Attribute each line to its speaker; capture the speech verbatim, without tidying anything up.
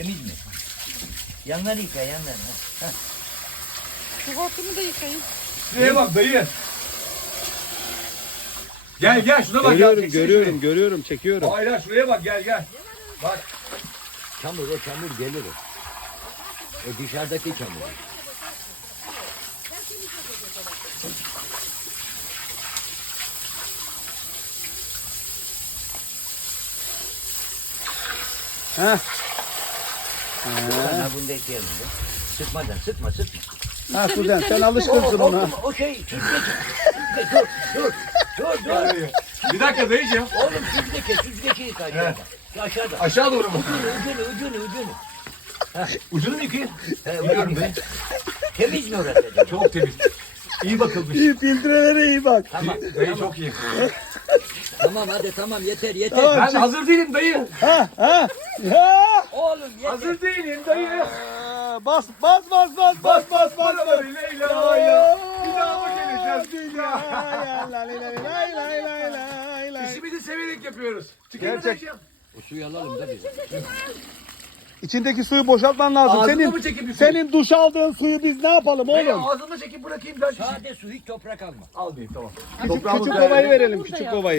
Speaker 1: Temiz mi? Yanları yıka yanları.
Speaker 2: Şu hortumu da yıkayın.
Speaker 3: Şuraya bak dayı. Gel gel şuna bak.
Speaker 4: Görüyorum,
Speaker 3: ya, çeksene
Speaker 4: görüyorum,
Speaker 3: şurayı.
Speaker 4: görüyorum, çekiyorum.
Speaker 3: Hayır hayır, şuraya bak gel gel. Bak.
Speaker 1: Çamur o çamur gelir o. O dışarıdaki çamur.
Speaker 4: Heh.
Speaker 1: Sana bunda ihtiyacım var. Sıkmadan sıkma sıkma.
Speaker 4: Ha Kuzen sen alışkınsın
Speaker 1: o,
Speaker 4: ona.
Speaker 1: o, o şey süzgeci. Dur dur dur dur.
Speaker 3: Bir dakika dayıcığım.
Speaker 1: Oğlum süzgeci süzgeci yıka.
Speaker 3: Evet.
Speaker 1: Şu aşağıda.
Speaker 3: Aşağı doğru mu?
Speaker 1: Ucunu ucunu ucunu.
Speaker 3: Ucunu mu yıkayayım?
Speaker 1: He,
Speaker 3: Biliyorum
Speaker 1: ucunu.
Speaker 3: ben.
Speaker 1: Temiz mi orası acaba?
Speaker 3: Çok temiz. İyi bakılmış.
Speaker 4: İyi filtrelere iyi bak.
Speaker 1: Tamam.
Speaker 3: Dayı çok iyi.
Speaker 1: Tamam hadi tamam yeter yeter.
Speaker 4: Tamam.
Speaker 3: Ben hazır değilim dayı.
Speaker 4: Ha ha. Ha.
Speaker 1: Oğlum yeter.
Speaker 3: Hazır değilim dayı.
Speaker 4: Aa, Bas bas bas bas bas bas bas.
Speaker 3: Bana böyle Leyla ya. Bir daha mı geleceğiz? İşimizi severek yapıyoruz. Çıkayım mı
Speaker 4: Gerçek.
Speaker 3: dayıcığım?
Speaker 1: O suyu alalım da biz.
Speaker 4: İçindeki suyu boşaltman lazım.
Speaker 3: Ağzını
Speaker 4: Senin
Speaker 3: mı çekip yıkayayım?
Speaker 4: senin duş aldığın suyu biz ne yapalım
Speaker 3: Dayı
Speaker 4: oğlum?
Speaker 3: ağzımı çekip bırakayım ben.
Speaker 1: Sade su hiç toprak alma.
Speaker 3: Almayayım tamam.
Speaker 4: Küçük, küçük kovayı verelim, küçük kovayı.